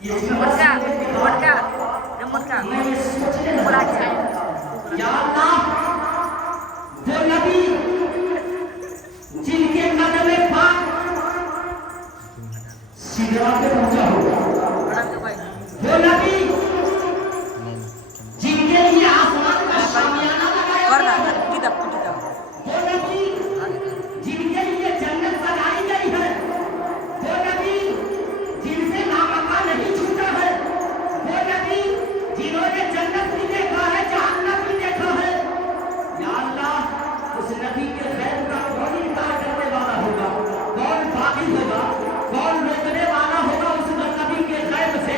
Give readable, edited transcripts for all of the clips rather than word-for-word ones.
remote का बुला के या अल्लाह जो नबी जिनके कदम पाक सिदरा पे पहुंचा होगा, वो नबी जिनके लिए आसमान का शामियाना लगाया गया है, वो नबी जिनके लिए जन्नत सजाई गई है, वो नबी जिनसे नामका नहीं छूटा है, वो नबी जिन्होंने जन्नत भी देखा है, जहन्नम भी देखा है। या अल्लाह उस नबी के खैर का कौन इनकार करने वाला होगा, कौन बागी होगा, कौन रोकने वाला होगा उस नबी के खैर से।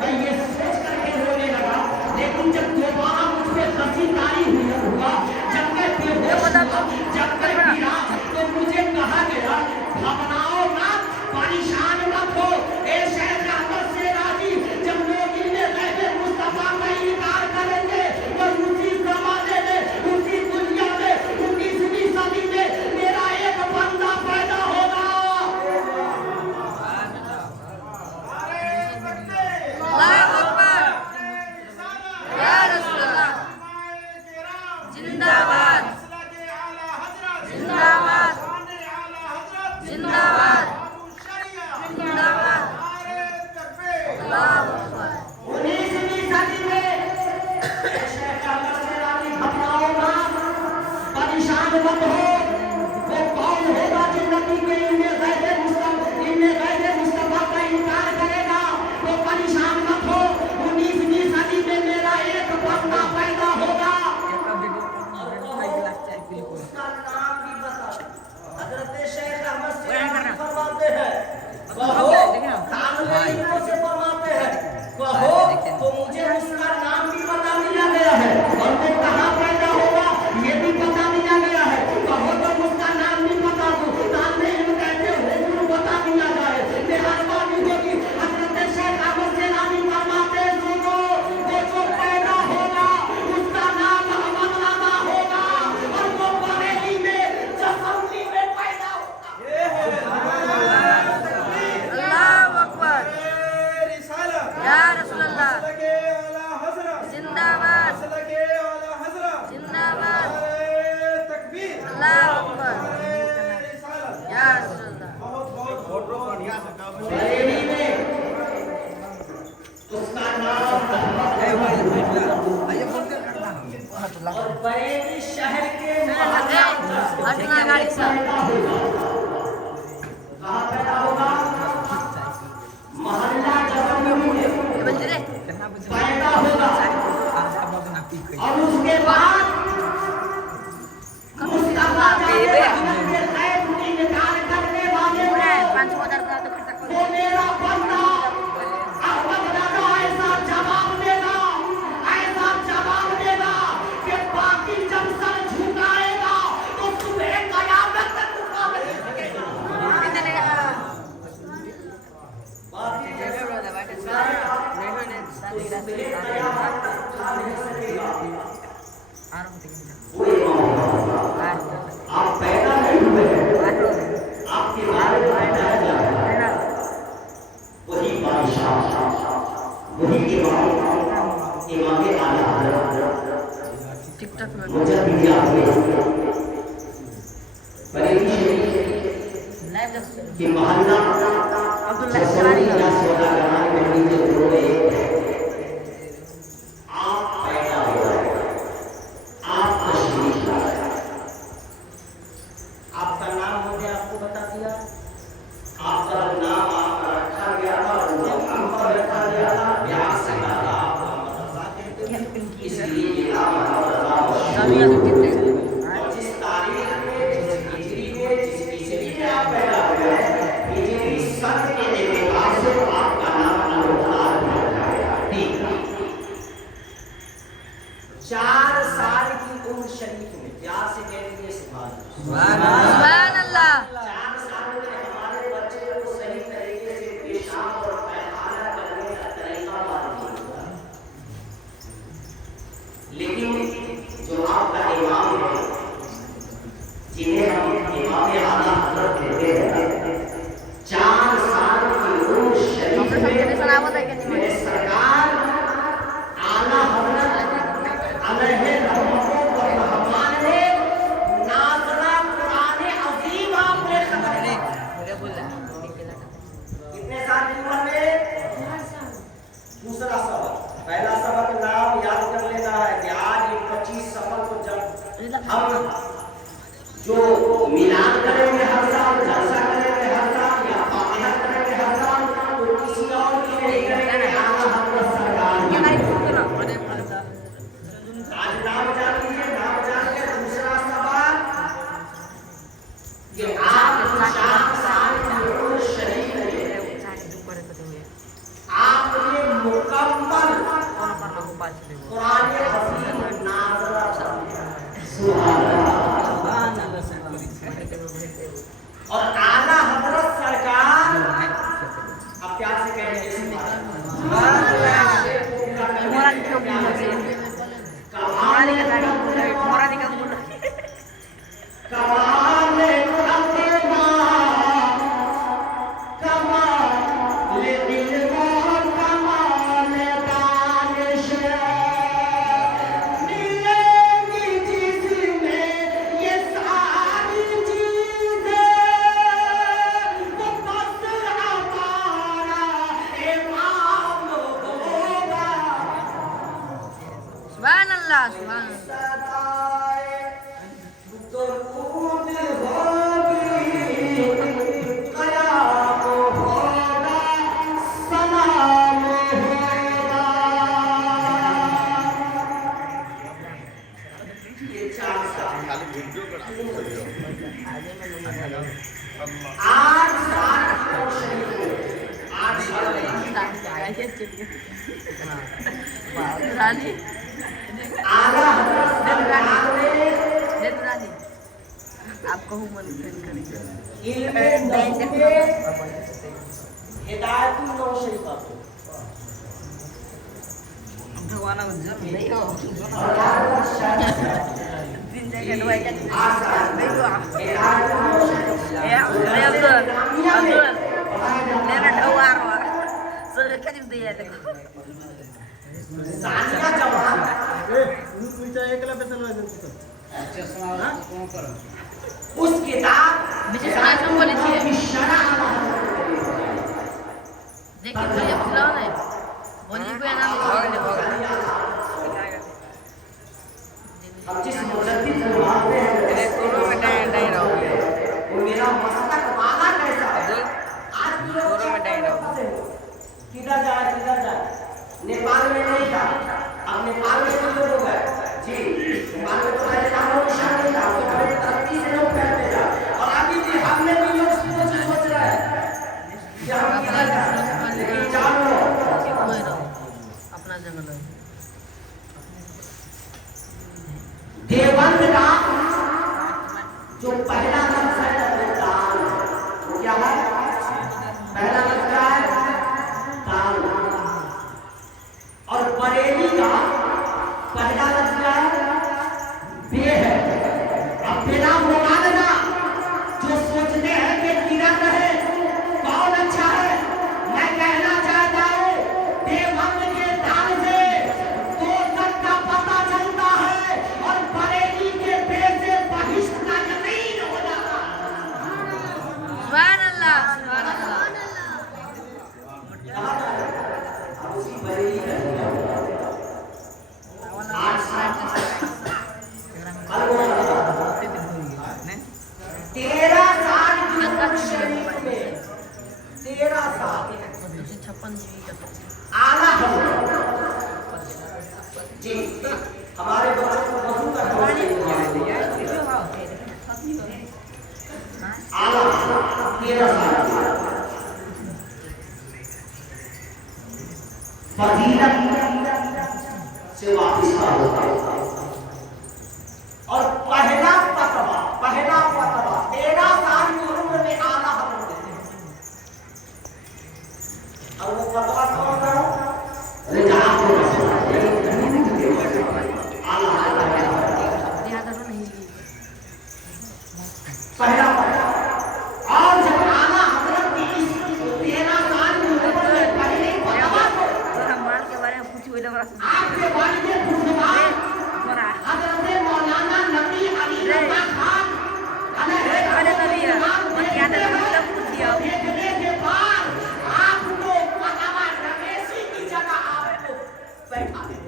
मैं ये सोच करके रोने लगा, लेकिन जब दोबारा मुझ पे खसीदारी हुआ, जब मैं बेहोश हुआ, जब मैं गिरा, तो मुझे कहा गया घबराओ मत, परेशान मत हो, ए शेख अहमद से राजी। जब लोग इन्हें कहते मुस्तफा का इनकार करेंगे, तो उसी जमाने में, उसी दुनिया में, 19वीं सदी में मेरा एक बंदा पैदा होगा। अल्लाहू अकबर या रसूलल्लाह जिंदाबाद जिंदाबाद जिंदाबाद जिंदाबाद अल्लाहू अकबर 19वीं सदी में शेख अहमद से राजी घबराओ मत, परेशान मत हो। वो कौन होगा जो नबी के इन्हें गैर मुस्तफा का इनकार करेगा? वो परेशान मत हो, 19वीं सदी में मेरा एक बंदा पैदा होगा। उसका नाम भी बता। हजरत शेख अहमद से राजी फरमाते हैं, कहो कानूनी तरीकों से फरमाते हैं, कहो तो मुझे उसका नाम भी बता दिया गया है, और वो कहाँ पैदा होगा ये भी बता दिया गया है। कहो तो उसका नाम भी बता दो, सामने इन कहते हुजूर बता दिया जाए, मेहरबानी होगी। हजरत शेख अहमद से राजी फरमाते हैं, सुनो वो जो पैदा होगा उसका नाम अहमद नामा होगा, और वो बरेली में जसौली में पैदा होगा। अल्लाहू अकबर या रसूलल्लाह जिंदाबाद जिंदाबाद अल्लाहू अकबर या रसूलल्लाह बरेली में उसका नाम और बरेली शहर के हटना गाड़ी से कहाँ पैदा होगा? मोहल्ला जसौली में बंजरे पैदा होगा। और उसके बाद मुस्तफा के खैर की इनकार करने वाले में 5,000 का तो खर्चा करो वो मेरा बंदा अहमद नामा ऐसा जवाब देगा कि बाकी जब सर झुकाएगा तो सुबह कयामत तक उठा नहीं सकेगा। कितने आप पैदा नहीं हुए हैं, आपके बारे में बताया जा रहा है। वही बादशाह, वही इमाम आला हज़रत टिकटॉक में मुजद्दिद आज़म बरेली शरीफ लाइव के मोहल्ला जसौली या सौदागरान में नीचे रोड एक है। आप पैदा हुए, आप तशरीफ लाए, आपका नाम मुझे आपको बता दिया, आपका नाम आपका रखा गया था, आपका रखा गया था, ब्याह से ज्यादा आपका मदरसा कहते हैं, इसलिए ये नाम दुनिया के कितने और जिस तारीख में, जिस हिजरी में आप पैदा हुए हैं, हिजरी सन के एतबार से नाही का नाही ये सरकार आला हजरत अलैहि रहमतों व रहमान ने नाज़रा कुरान अज़ीम आपने खत्म मेरे बोला कितने साल की उम्र में दूसरा सबक पहला सबक नाम याद कर लेना है कि आज ये 25 सफर को जब हम जो मिलाद करेंगे हर साल जलसा करेंगे हर साल या फातिहा करेंगे हर साल तो किसी और की नहीं करेंगे आला हज़रत सरकार की। आज नाम जान लीजिए नाम जान के दूसरा सबक कि आप शाम साल की शरीफ है आपने मुकम्मल कुरान अज़ीम नाज़रा सुभान और आला हजरत सरकार अब प्यार से कहेंगे आपको मन भगवान नहीं हो दिन जगह उस किताब देखिए भैया बुलाओ ना बोली को नाम हम जिस मुजद्दिद को मानते हैं दोनों में डाई रहो वो मेरा मस्तक वाला कैसा है आज दोनों में डाई रहो किधर जाए नेपाल में नहीं था अब नेपाल में तो लोग गए जी नेपाल में तो पहले नाम निशान नहीं था तो पहले धरती से लोग फैलते जा और अभी भी हमने भी लोग सोच रहे हैं कि हम किधर जाए लेकिन जानो अपना जंगल है देवबंद का जो पहला लफ्ज है दान वो क्या है पहला लफ्ज क्या है दान और बरेली का पहला लफ्ज क्या है बे है अब बिना मुकालना जो सोचते हैं कि किरण है कौन अच्छा है मैं कहना चाहता हूँ देवबंद के दान से दो तक का पता चलता है और बरेली के बे से बहिष्ठ का यकीन हो जाता है। सुभान अल्लाह उसी बरेली का आज तेरह साल की उम्र शरीफ में 13 साल 56 जी का आला जी हमारे बच्चों को वजू का आला 13 साल फजीलत से वापिस होता है और पहला फतवा 13 साल की उम्र में आला हजरत देते हैं और वो फतवा कौन सा पहला और जब आला हजरत की 13 साल की उम्र में पहले फतवा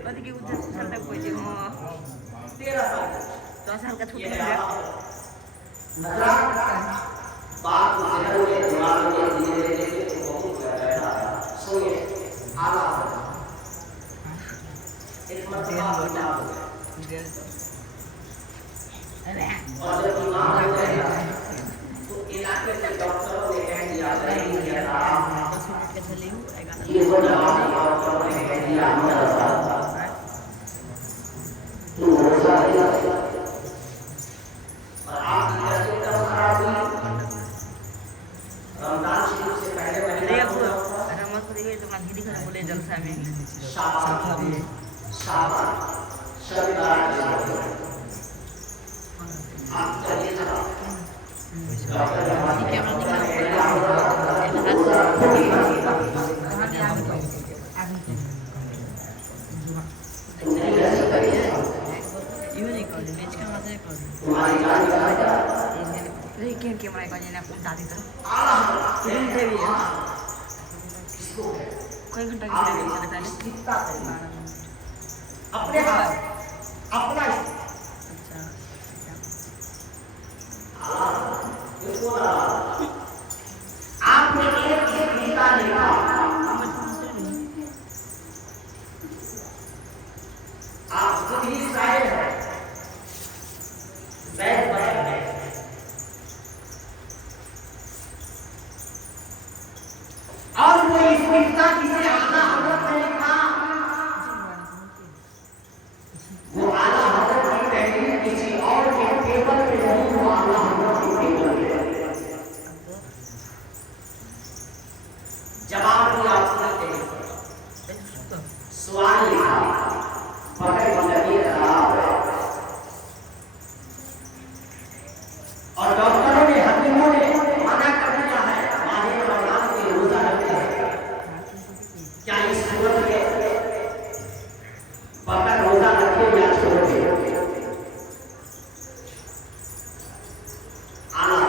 कति के उज्जत सरता कोई जे 13 साल 10 साल का छोटी है बात जहर में दिमाग में धीरे धीरे बहुत बैठा सोए आला एक मतलब और जब दिमाग में तो इलाके के डॉक्टरों ने कह दिया ये हो डॉक्टरों ने कह दिया तो और आप खराब हुई रमजान शुरू से पहले महीने रमजान को देखिए तो हिंदी खत्म बोले जलसा में शाबाश शनिवार आप चलिए कैमरा का जेना उल्टा दी तो कोई घंटा की अपने अपना आपने एक गीता लिखा आप खुद ही शायर हैं वैद बदल में और वो इस गीता जिसे आला हजरत ने लिखा वो आला हजरत की तहरीर किसी और के टेबल पे नहीं वो आला हजरत की टेबल पे जवाब दिया उसने सवाल लिखा पकड़ लगी खराब है और डॉक्टरों ने हकीमों ने मना कर दिया है माहे रमजान के रोजा रखते हैं क्या इस सूरत में पकड़ रोजा रखे या छोड़ दे आला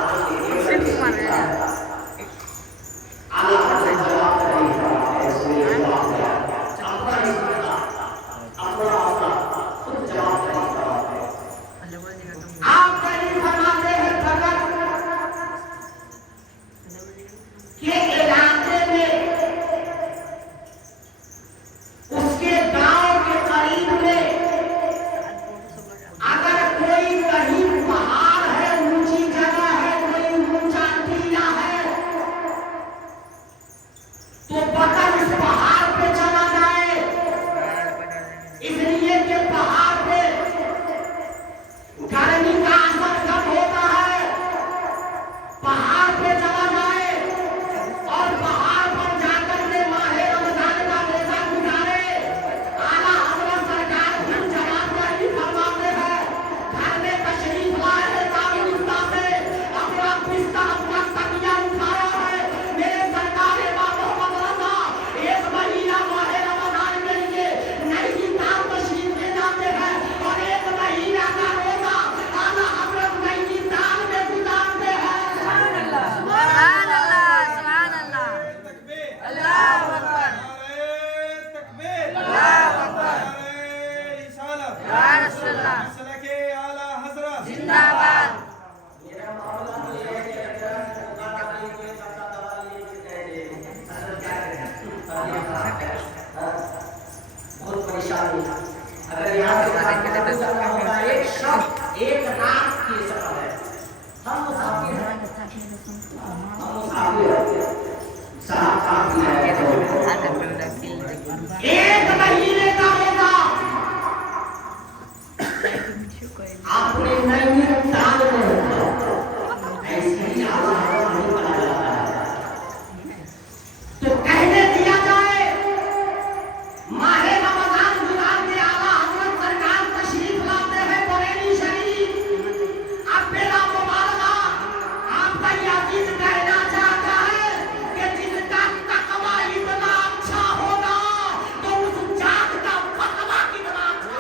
एक महीने का होगा आपने नहीं साल में ऐसी नहीं बनाया जाता है तो कहने दिया जाए माहे रमजान गुजार के आला हजरत सरकार तशरीफ लाते हैं बरेली शरीफ अब मेरा मुबारका आपका ये अजीज कहना चाहता है कि जिसका तकवा इतना अच्छा होगा तो उस जात का फतवा कितना अच्छा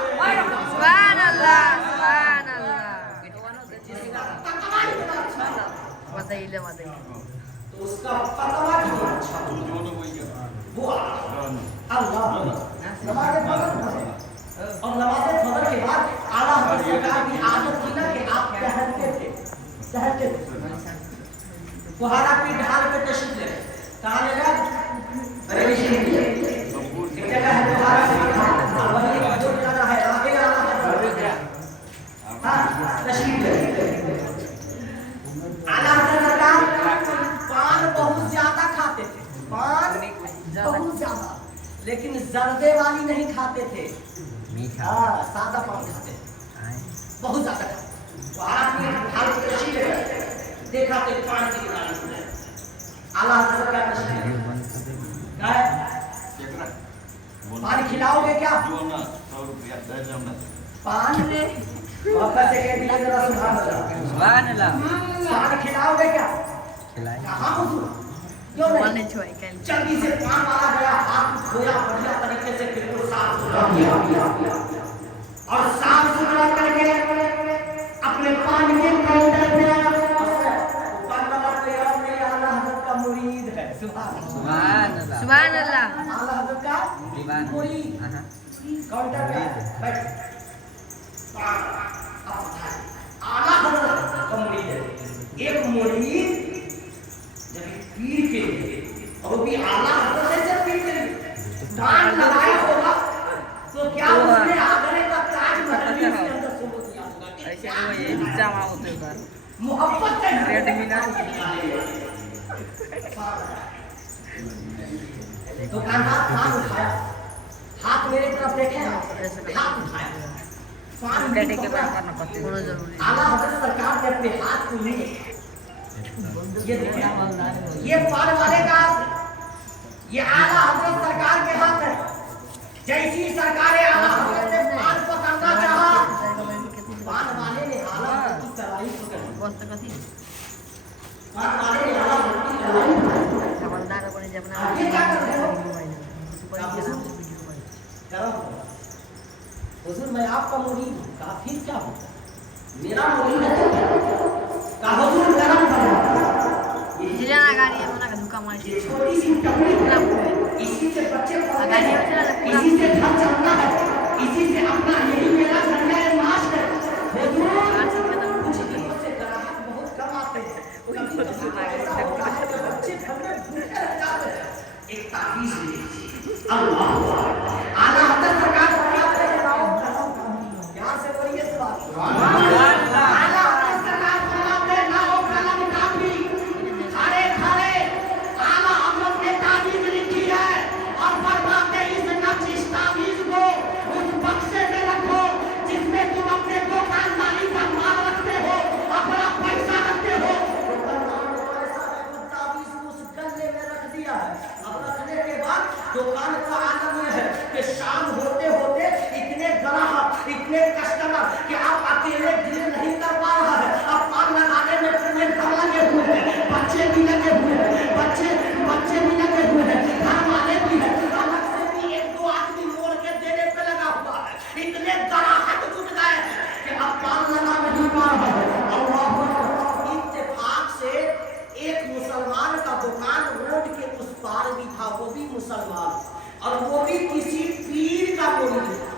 सुभान अल्लाह तकवा इतना अच्छा बताइए तो उसका फतवा कितना अच्छा वो अल्लाह हमारे बगल में कुहारा पी ढाल पे तशरीफ ले कहाँ लेगा? अरे एक जगह है कुहारा पी ढाल वही जो जाना है आगे आना है हाँ तशरीफ ले आला सरकार पान बहुत ज्यादा खाते थे पान बहुत ज्यादा लेकिन जर्दे वाली नहीं खाते थे हाँ सादा पान खाते थे बहुत ज्यादा कुहारा पी ढाल पे तशरीफ ले देखा तो पान की दुकान है आला सरकार तशरीफ पानी खिलाओगे क्या? पान ले वापस से कह दिया जरा सुभान अल्लाह पान खिलाओगे क्या? कहाँ हुजूर क्यों नहीं जल्दी से पान वाला गया हाथ धोया बढ़िया तरीके से बिल्कुल साफ सुथरा किया और साफ सुथरा करके अपने पान के काउंटर पे आया पान वाला प्लेयर मेरे आला हज़रत का मुरीद है सुभान अल्लाह आला हज़रत का मुरीद काउंटर पे बैठ आला हज़रत का मुरीद है एक मुरीद जब पीर के लिए और वो भी आला हज़रत से पीर के लिए कान लगाया होगा तो क्या उसने आगरे का ताज महल के अंदर सुबह दिया होगा ऐसे वो ये जमा होते हैं मोहब्बत से रेड मीना दुकानदार हाथ उठाया हाथ मेरे तरफ देखे हाथ उठाया पान डैडी के बात करना पड़ता है जरूरी आला हज़रत सरकार ने अपने हाथ को लिए ये पान वाले का ये आला हज़रत सरकार के हाथ है जैसी सरकार आला हज़रत ने पान पकड़ना चाहा पान वाले ने आला हज़रत की कलाई पकड़ी पान वाले ने आला हज़रत की कलाई खबरदार अपने जब ना ये क्या कर रहे हो करो हुजूर मैं आपका मुरीद हूं कहा फिर क्या होता मेरा मुरीद है कहा हुजूर गरम करो जिलाना गाड़ी है ना धोखा मार ये छोटी सी टपरी इसी से बच्चे पढ़ते हैं इसी से घर चलता है इसी से अपना यही मेरा धंधा है माश है हुजूर कुछ दिनों से ग्राहक बहुत कम आते हैं बच्चे घर में भूखे रह जाते हैं एक ताबीज लीजिए अल्लाह आला हज़रत सरकार से बोलिए आला हज़रत सरकार फरमाते ना हो कलम काफी खारे खारे आला हज़रत ने ताबीज लिखी है और फरमाते इस नक्श इस ताबीज को उस बक्से में रखो जिसमें तुम अपने दुकानदारी का माल रखते हो अपना पैसा रखते हो ताबीज उस गल्ले में रख दिया है अब रखने के बाद दुकान का आलम यह है कि शाम होते होते इतने ग्राहक इतने कस्टमर कि आप अकेले डील नहीं कर पा रहा है अब पान लगाने में पूरे घर लगे हुए हैं बच्चे भी लगे हुए हैं बच्चे भी लगे हुए हैं घर वाले भी हैं अलग से भी एक दो आदमी मोड़ के देने पे लगा हुआ है इतने ग्राहक जुट गए हैं कि अब पान लगा नहीं पा रहा है अल्लाह इत्तेफाक से एक मुसलमान का दुकान रोड के उस पार भी था वो भी मुसलमान और वो भी किसी पीर का मुरीद था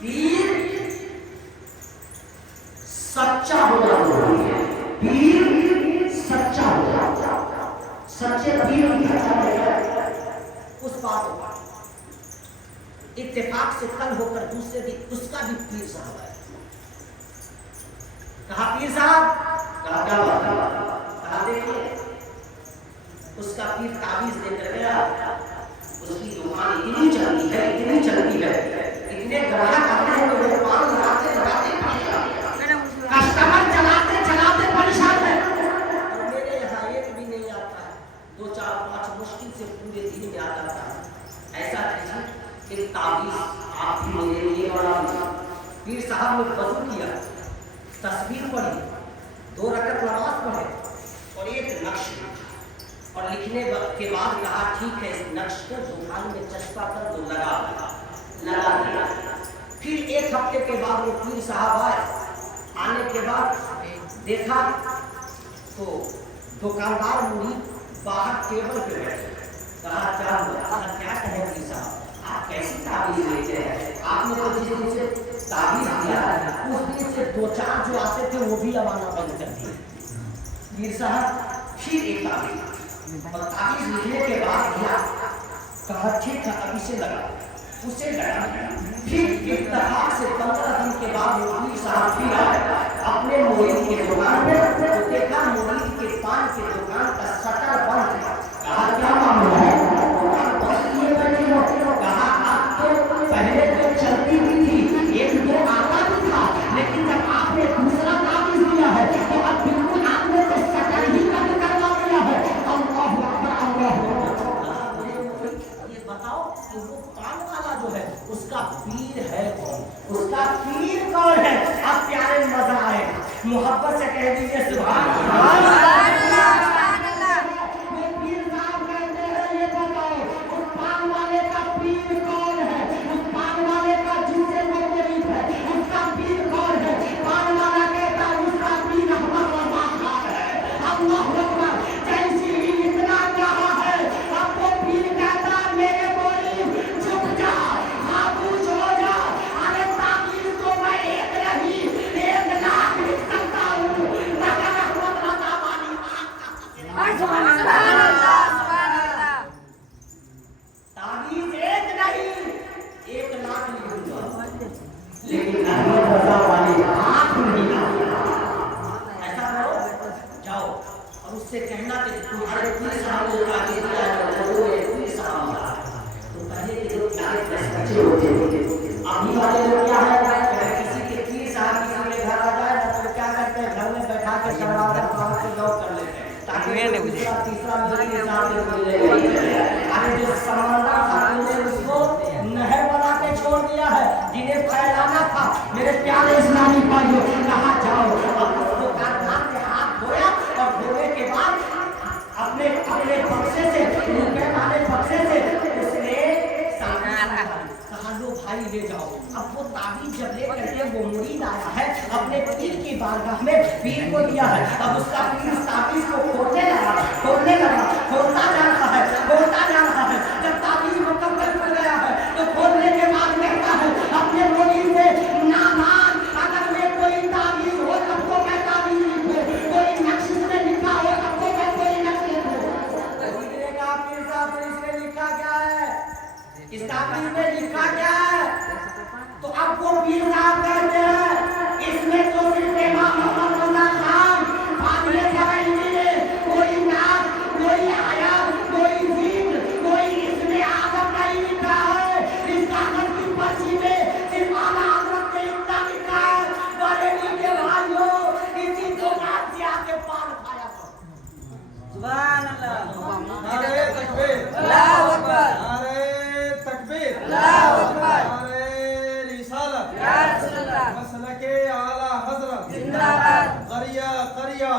पीर सच्चा होना जरूरी है पीर सच्चा होना सच्चे पीर की उस बात पर इत्तेफाक से कल होकर दूसरे दिन उसका भी पीर साहब है कहा पीर साहब कहा क्या बात कहा देखिए उसका पीर ताबीज देकर गया उसकी दुकान इतनी चलती है इतने ग्राहक आते हैं तो वो पान लगाते कस्टमर चलाते परेशान है और मेरे यहाँ एक भी नहीं आता है 2 4 5 मुश्किल से पूरे दिन में आ जाता है ऐसा कीजिए कि ताबीज आप भी मेरे लिए बना पीर साहब ने वज़ू किया तस्बीह पढ़ी 2 रकअत नमाज पढ़े और एक नक्श और लिखने के बाद कहा ठीक है इस नक्श को दुकान में चस्पा कर दो लगा दिया फिर 1 हफ्ते के बाद वो पीर साहब आए आने के बाद देखा तो दुकानदार मुरीद बाहर टेबल पे बैठे कहा क्या कहे पीर साहब आप कैसी ताबीज लेते हैं आपने तो जिस दिन से ताबीज दिया उस दिन से 2 4 जो आते थे वो भी अब आना बंद कर दिए पीर साहब फिर एक ताबीज और ताबीज लिखने के बाद दिया, कहा ठीक है अभी से लगा, उसे लगा। फिर इत्तेफाक से 15 दिन के बाद मौलवी साहब फिर आए अपने मुरीद के दुकान में, तो देखा मुरीद के पान के दुकान का शटर बंद है। कहा क्या मामला है? दुकान बंद किए बैठे हो? कहा आप तो पहले तो चलती भी थी, एक दो आता भी था, लेकिन जब आपने दूसरा ताबीज दिया है तो अब बिल्कुल आपने तो शटर ही बंद करवा दिया है। अल्लाहु अकबर, अल्लाहु अकबर। ये बताओ कि वो पान वाला जो है उसका पीर है कौन? उसका पीर कौन है? अब प्यारे मजा आएगा, मोहब्बत से कह दीजिए सुभान अल्लाह। वो पीर साहब कहते हैं ये बताओ उस पान वाले का पीर कौन है? उस पान वाले का जिससे वो गरीब है उसका पीर कौन है? पान वाला कहता है उसका पीर हमारा माँ है। अल्लाहु अकबर। जैसी ही इतना कहा है अब वो पीर कहता है मेरे बोली चुप जा, खामोश हो जा। अरे ताबीज तो मैं एक नहीं 1 लाख लिख सकता हूँ। ताबीज एक नहीं 1 लाख लिखूंगा, लेकिन अहमद रजा वाली आंख नहीं लाऊंगा। ऐसा करो, जाओ और उससे कहना कि तुम्हारे पीर साहब को ताबीज दिया है, जरूर है पीर साहब का। तो पहले के लोग प्यारे बच्चे होते थे, अभी वाले लोग क्या है, अगर किसी के पीर साहब किसी के घर आ जाए ना तो क्या करते हैं, घर में बैठा के शराब पान से लौट कर लेते हैं ताकि दूसरा तीसरा मिलने साथ मिले। अरे जो समंदर था तुमने उसको नहर बना के छोड़ दिया है, जिन्हें फैलाना था मेरे प्यारे इस्लामी भाइयों। कहा जाओ अब उसको कारखान में हाथ धोया और धोने के बाद अपने अपने बक्से से रुपए वाले बक्से से उसने कहा लो भाई ले जाओ। अब वो ताबीज जब ले करके वो मुरीद आया है अपने पीर की बारगाह में, पीर को दिया है। अब उसका पीर ताबीज को खोलने लगा, खोलता जा रहा है, खोलता जा रहा है। जब ताबीज मुकम्मल हो गया है तो खोलने के बाद कहता है अपने मुरीद से नामान अगर मैं कोई ताबीज हो तब तो मैं ताबीज लिखूं, कोई नक्श में लिखा हो तब तो मैं कोई नक्श लिखूं। लिखने का पीर साहब इसमें लिखा क्या है, इस ताबीज में लिखा क्या है? तो अब वो पीर साहब कहते हैं इसमें तो सिर्फ इमाम मोहम्मद रजा खान फातिह समझनी है, कोई नाम, कोई आयत, कोई जिक्र, कोई इसमें आदम नहीं लिखा है। इस कागज की पर्ची में सिर्फ आला हज़रत ने इतना लिखा है। बरेली के भाइयों इसी दुकान से आके पान खाया करो। सुभान अल्लाह। नारे तकबीर, अल्लाहु अकबर, नारे तकबीर, अल्लाहु अकबर, नारे रिसालत, या रसूलल्लाह, मसलके आला हज़रत, जिंदाबाद, करिया करिया।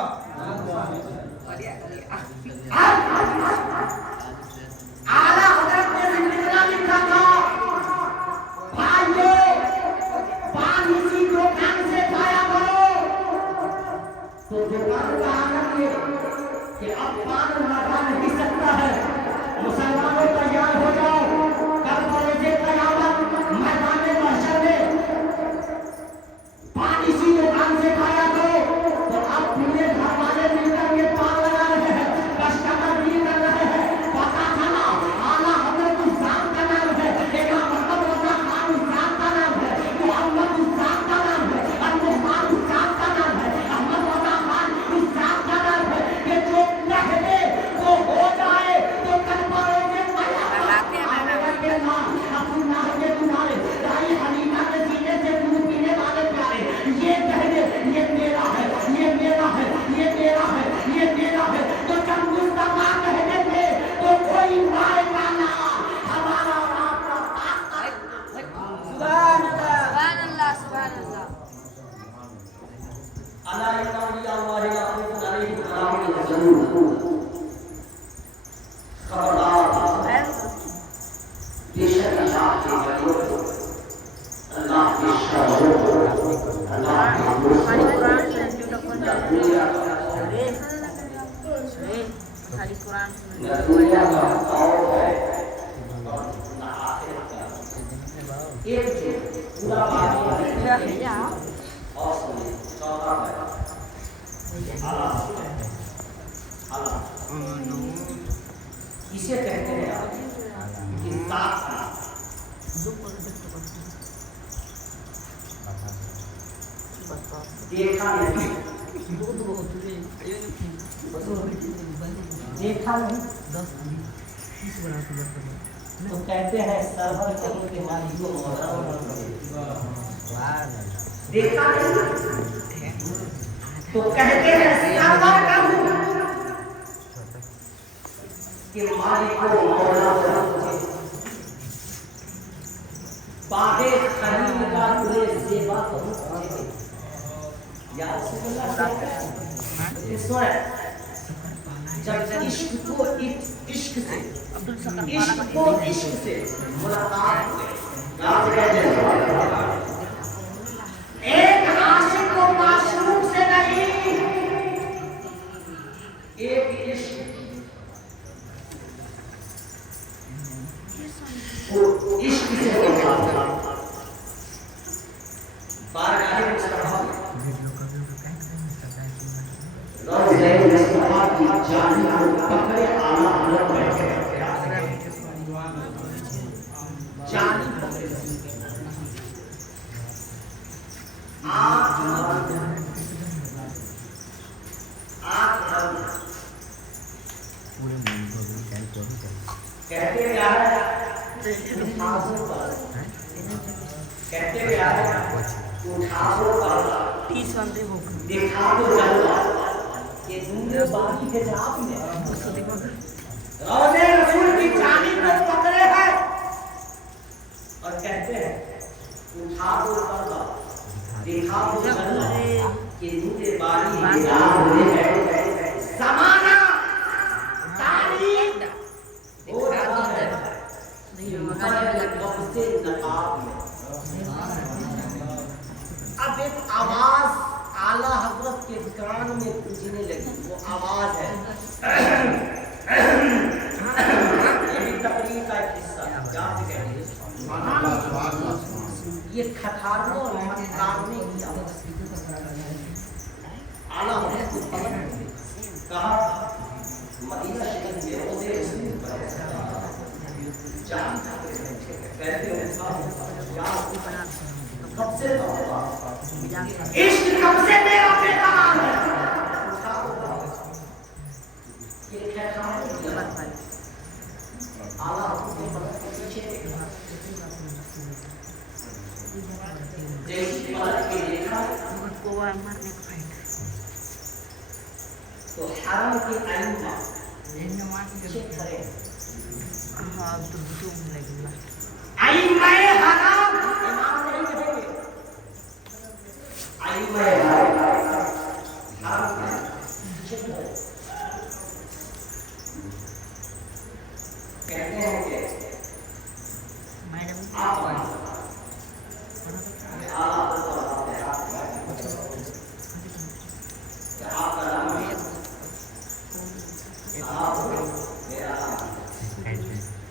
आला हज़रत ने सिर्फ इतना लिखा था भाइयों पान इसी दुकान से खाया करो। तो दुकान का आनंद ये कि अब पान लगा नहीं सकता है। मुसलमानों तैयार हो जाओ, कल बरोज़े क़यामत मैदान महशर में पान इसी दुकान से खाया करो। तो अब पूरे घर वाले मिलकर ये पान लगा रहे हैं, कस्टमर भी कर रहे हैं। पता चला आला हज़रत उस जात का नाम है, इमाम मोहम्मद रजा खान उस जात का नाम है, मोहम्मद उस जात का नाम है, अब्दुल उस जात का नाम है, अहमद रजा खान उस जात का नाम है। ये जो कहने वो हो जाए तो कल बरोज़े तुम्हारे दाई हलीमा के सीने से दूध पीने वाले प्यारे ये कहने ये मेरा है, ये मेरा है, ये मेरा है, ये मेरा है। तो जब मुस्तफा कहने थे तो कोई मारेगा ना हमारा और आपका। सुभान अल्लाह, सुभान अल्लाह, सुभान अल्लाह। अला इन्ना अल्लाह ला खौफुन अलैहिम व ला हुम यहज़नून। खबरदार बेशक अल्लाह के वलियों, अल्लाह के शहरों, अल्लाह के खाली दोस्तों, कुरान सुनने का कौन या दुनिया का खाली कुरान या दुनिया का खौफ है और ना आखिरत का। एक चीज पूरा बात सुनने और सुनिए, चौथा है अल्लाह इसे कहते हैं कि साफ देखा नहीं, देखा नहीं, तो कहते हैं सर्वर करों के मालिक को देखा नहीं, तो कहते हैं सर्वर करों के मालिक को बागे खरीद का तुझे सेवा करूं याद से जब इश्क को इश्क से मुलाकात एक आशिक को माशूक से नहीं, एक इश्क से बारगाह मुस्तफा रोज़े मुस्तफा की जान को पकड़े आला हज़रत बैठे जान कहते क्या है कहते क्या है उठाओ पर्दा दिखा दो जलवा ये दुनिया बाकी है जहां में रोज़े रसूल की जानी को पकड़े हैं और कहते हैं उठा दो पर्दा दिखा दो जलवा ये दुनिया बाकी है जहां में ज़माना तारीख वो रहा है अब एक आवाज आला हजरत के कान में गूंजने लगी, वो आवाज है ये भी तकरीर का एक हिस्सा याद करिए, ये खखारने और मटकारने की आवाज आला हजरत को पलट कहा मदीना शरीफ में रोज़े रसूल पर जान कहते हैं कब से इश्क कब से मेरा बेकार है ये कहता है आला अपने पलक के पीछे देश पलट के देखा तो हराम की आइमा चेक करें आइमा हराम इमाम नहीं कहेंगे आइमा हराम चेक करें कहते हैं कि आप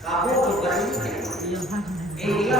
काबू की बनी है इंडिया